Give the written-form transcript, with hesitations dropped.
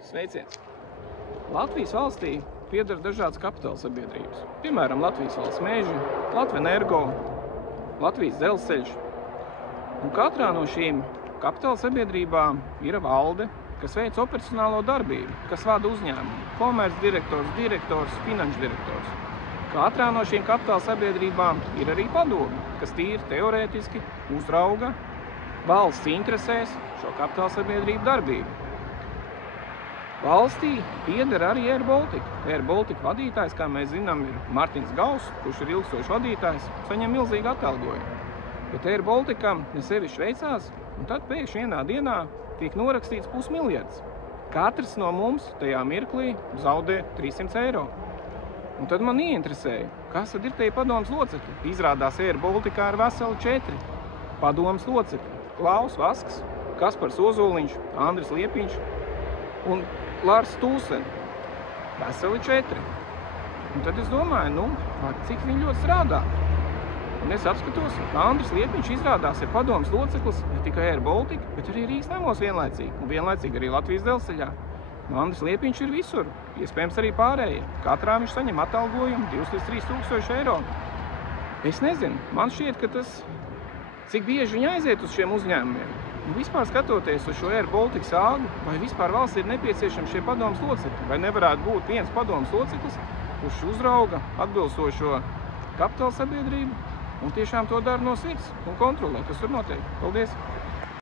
Sveiciens! Latvijas valstī pieder dažādas kapitāla sabiedrības. Piemēram, Latvijas valsts meži, Latvenergo, Latvijas dzelzceļš. Un katrā no šīm kapitāla sabiedrībām ir valde, kas veic operacionālo darbību, kas vada uzņēmumu, komercdirektors, direktors, finanšu direktors. Katrā no šīm kapitāla sabiedrībām ir arī padomi, kas tīri teorētiski uzrauga valsts interesēs šo kapitāla sabiedrību darbību. Valstī pieder arī Air Baltica. Air Baltica vadītājs, kā mēs zinām, ir Martins Gauss, kurš ir ilgstošs vadītājs, saņem milzīgu atalgojumu. Bet Air Baltica ne sevi šveicās, un tad pēkšņi vienā dienā tiek norakstīts pusmiljards. Katrs no mums tajā mirklī zaudē 300 eiro. Un tad man ieinteresēja, kas tad ir tie padomas locekļi. Izrādās Air Baltica ir veseli 4 padomas locekļi. Klaus Vasks, Kaspars Ozoliņš, Andris Liepiņš un Lārs Tūsen. Veseli 4. Un tad es domāju, cik viņi ļoti strādā. Un es apskatos, ka Andris Liepiņš izrādās ir padomas loceklis ne tikai Air Baltica, bet arī Rīgas namos vienlaicīgi. Un vienlaicīgi arī Latvijas dzelzceļā. Andris Liepiņš ir visur, iespējams arī pārējie. Katrā viņš saņem atalgojumu 2 līdz 3 tūkstoši eiro. Es nezinu, man šķiet, ka tas, cik bieži viņi aiziet uz šiem uzņēmumiem. Un vispār skatoties uz šo Air Baltica sāgu, vai vispār valsts ir nepieciešams šie padomas locekļi, vai nevarētu būt viens padomas loceklis, kurš uzrauga atbilstošo kapitāla sabiedrību un tiešām to dara no sirds un kontrolē, kas tur notiek. Paldies!